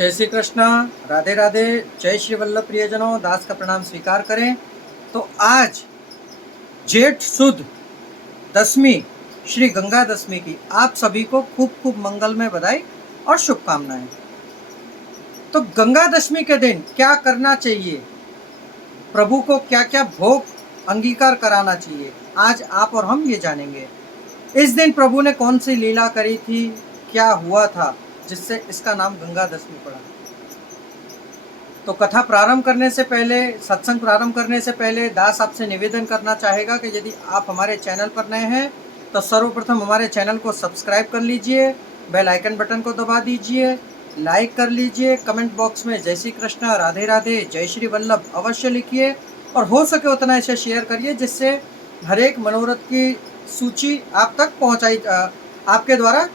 जय श्री कृष्ण, राधे राधे। जय श्री वल्लभ प्रियजनों, दास का प्रणाम स्वीकार करें। तो आज जेठ सुद दशमी, श्री गंगा दशमी की आप सभी को खूब खूब मंगलमय बधाई और शुभकामनाएं। तो गंगा दशमी के दिन क्या करना चाहिए, प्रभु को क्या क्या भोग अंगीकार कराना चाहिए, आज आप और हम ये जानेंगे। इस दिन प्रभु ने कौन सी लीला करी थी, क्या हुआ था जिससे इसका नाम गंगा दशमी पड़ा। तो कथा प्रारंभ करने से पहले, सत्संग प्रारंभ करने से पहले दास आपसे निवेदन करना चाहेगा कि यदि आप हमारे चैनल पर नए हैं तो सर्वप्रथम हमारे चैनल को सब्सक्राइब कर लीजिए, बेल आइकन बटन को दबा दीजिए, लाइक कर लीजिए, कमेंट बॉक्स में जय श्री कृष्ण, राधे राधे, जय श्री वल्लभ अवश्य लिखिए और हो सके उतना इसे शेयर करिए जिससे हर एक मनोरथ की सूची आप तक पहुँचाई, आपके द्वारा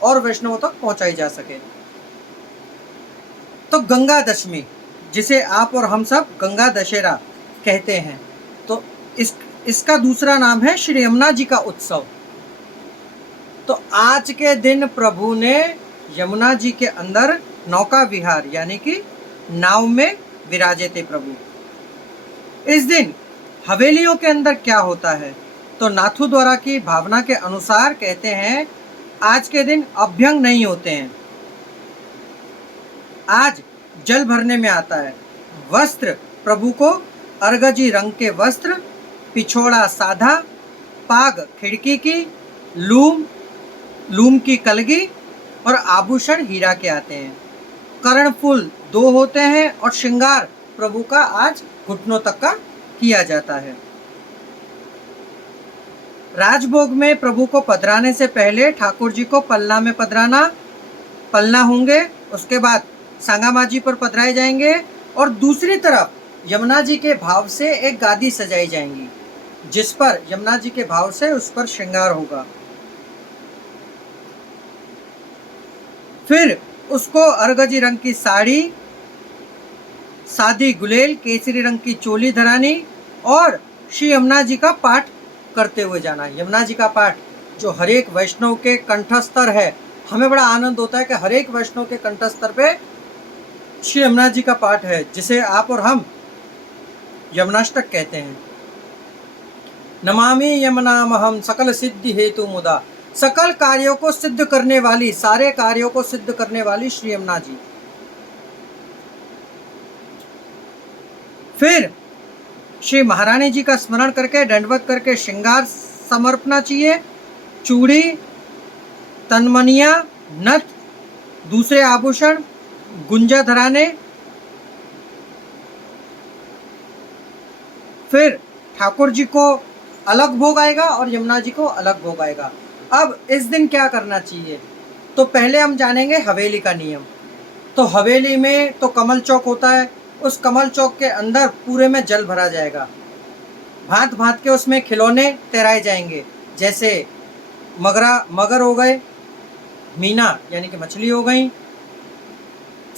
और वैष्णवों तक पहुँचाई जा सके। तो गंगा दशमी, जिसे आप और हम सब गंगा दशहरा कहते हैं, तो इसका दूसरा नाम है श्री यमुना जी का उत्सव। तो आज के दिन प्रभु ने यमुना जी के अंदर नौका विहार यानी कि नाव में विराजे थे प्रभु। इस दिन हवेलियों के अंदर क्या होता है, तो नाथू द्वारा की भावना के अनुसार कहते हैं आज के दिन अभ्यंग नहीं होते हैं, आज जल भरने में आता है। वस्त्र प्रभु को अर्गजी रंग के वस्त्र, पिछोड़ा साधा, पाग खिड़की की, लूम की कलगी और आभूषण हीरा के आते हैं। कर्णफूल 2 होते हैं और श्रृंगार प्रभु का आज घुटनों तक का किया जाता है। राजभोग में प्रभु को पधराने से पहले ठाकुर जी को पलना में पलना होंगे, उसके बाद सांगामाजी पर पधराए जाएंगे और दूसरी तरफ यमुना जी के भाव से एक गादी सजाई जाएंगी जिस पर यमुना जी के भाव से उस पर श्रृंगार होगा। फिर उसको अर्गजी रंग की साड़ी, सादी गुलेल, केसरी रंग की चोली धरानी और श्री यमुना जी का पाठ करते हुए जाना। यमुना जी का पाठ जो हर एक वैष्णव के कंठस्तर है, हमें बड़ा आनंद होता है कि हर एक वैष्णव के कंठस्तर पे श्री यमुना जी का पाठ है, जिसे आप और हम यमुनाष्टक कहते हैं। नमामि यमुनामहं सकल सिद्धि हेतु मुदा, सकल कार्यों को सिद्ध करने वाली, सारे कार्यों को सिद्ध करने वाली श्री यमुना जी। फिर श्री महारानी जी का स्मरण करके दंडवत करके श्रृंगार समर्पना चाहिए। चूड़ी, तनमनिया, नथ, दूसरे आभूषण, गुंजा धराने। फिर ठाकुर जी को अलग भोग आएगा और यमुना जी को अलग भोग आएगा। अब इस दिन क्या करना चाहिए, तो पहले हम जानेंगे हवेली का नियम। तो हवेली में तो कमल चौक होता है, उस कमल चौक के अंदर पूरे में जल भरा जाएगा। भांत भांत के उसमें खिलौने तैराए जाएंगे, जैसे मगर हो गए, मीना यानी कि मछली हो गई,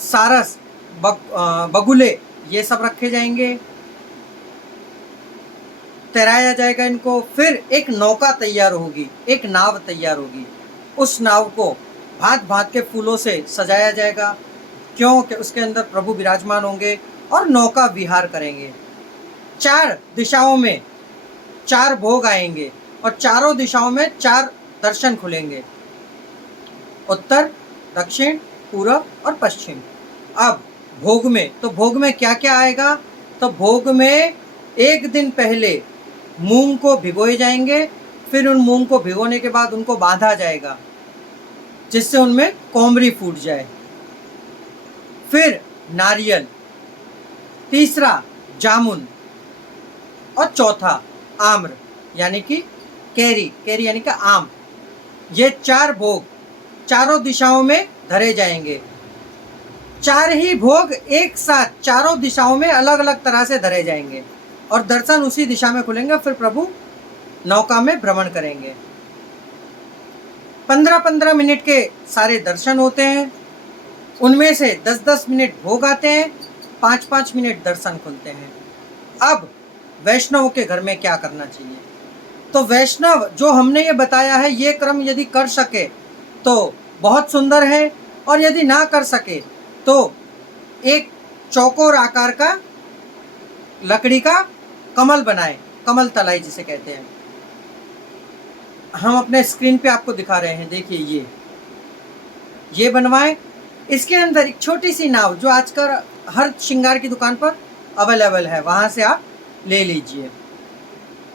सारस, बगुले, ये सब रखे जाएंगे, तैराया जाएगा इनको। फिर एक नौका तैयार होगी, एक नाव तैयार होगी, उस नाव को भांत भांत के फूलों से सजाया जाएगा, क्योंकि उसके अंदर प्रभु विराजमान होंगे और नौका विहार करेंगे। 4 दिशाओं में 4 भोग आएंगे और चारों दिशाओं में 4 दर्शन खुलेंगे, उत्तर, दक्षिण, पूर्व और पश्चिम। अब भोग में क्या क्या आएगा, तो भोग में एक दिन पहले मूंग को भिगोए जाएंगे। फिर उन मूंग को भिगोने के बाद उनको बांधा जाएगा जिससे उनमें कोमरी फूट जाए। फिर नारियल, तीसरा जामुन और चौथा आम्र यानी कि कैरी यानी कि आम। ये 4 भोग चारों दिशाओं में धरे जाएंगे। 4 ही भोग एक साथ चारों दिशाओं में अलग अलग तरह से धरे जाएंगे और दर्शन उसी दिशा में खुलेंगे। फिर प्रभु नौका में भ्रमण करेंगे। 15-15 मिनट के सारे दर्शन होते हैं, उनमें से 10-10 मिनट भोग आते हैं, 5-5 मिनट दर्शन खुलते हैं। अब वैष्णव के घर में क्या करना चाहिए, तो वैष्णव जो हमने ये बताया है, ये क्रम यदि कर सके तो बहुत सुंदर है, और यदि ना कर सके तो एक चौकोर आकार का लकड़ी का कमल बनाएं, कमल तलाई जिसे कहते हैं। हम अपने स्क्रीन पे आपको दिखा रहे हैं, देखिए ये बनवाएं। इसके अंदर एक छोटी सी नाव जो आजकल हर श्रृंगार की दुकान पर अवेलेबल है, वहां से आप ले लीजिए।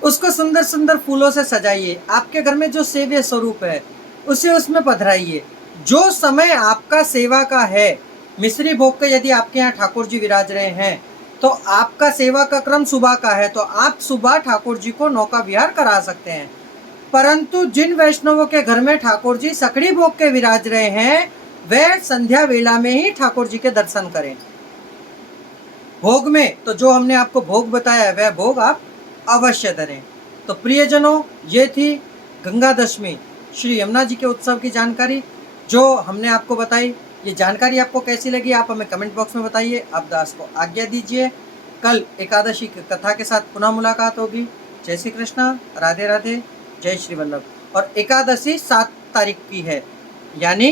उसको सुंदर सुंदर फूलों से सजाइए। आपके घर में जो सेव्य स्वरूप है उसे उसमें पधराइए। जो समय आपका सेवा का है, मिश्री भोग के यदि आपके यहाँ ठाकुर जी विराज रहे हैं तो आपका सेवा का क्रम सुबह का है, तो आप सुबह ठाकुर जी को नौका विहार करा सकते हैं। परंतु जिन वैष्णवों के घर में ठाकुर जी सकड़ी भोग के विराज रहे हैं, वे संध्या वेला में ही ठाकुर जी के दर्शन करें। भोग में तो जो हमने आपको भोग बताया वह भोग आप अवश्य धरें। तो प्रियजनों, ये थी गंगा दशमी श्री यमुना जी के उत्सव की जानकारी जो हमने आपको बताई। ये जानकारी आपको कैसी लगी आप हमें कमेंट बॉक्स में बताइए। अब दास को आज्ञा दीजिए, कल एकादशी की कथा के साथ पुनः मुलाकात होगी। जय श्री कृष्णा, राधे राधे, जय श्री वल्लभ। और एकादशी 7 तारीख की है, यानी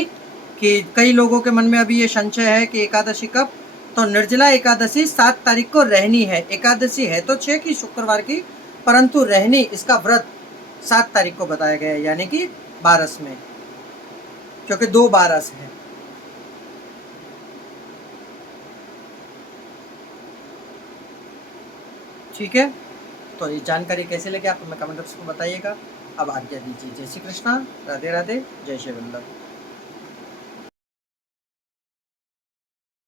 कि कई लोगों के मन में अभी ये संशय है कि एकादशी कब, तो निर्जला एकादशी 7 तारीख को रहनी है। एकादशी है तो 6 की शुक्रवार की, परंतु रहनी इसका व्रत 7 तारीख को बताया गया है, यानी कि 12 में, क्योंकि 2 12 है। ठीक है, तो ये जानकारी कैसे लगी आप हमें कमेंट बॉक्स में बताइएगा। अब आज्ञा दीजिए। जय श्री कृष्णा, राधे राधे, जय श्री वल्लभ।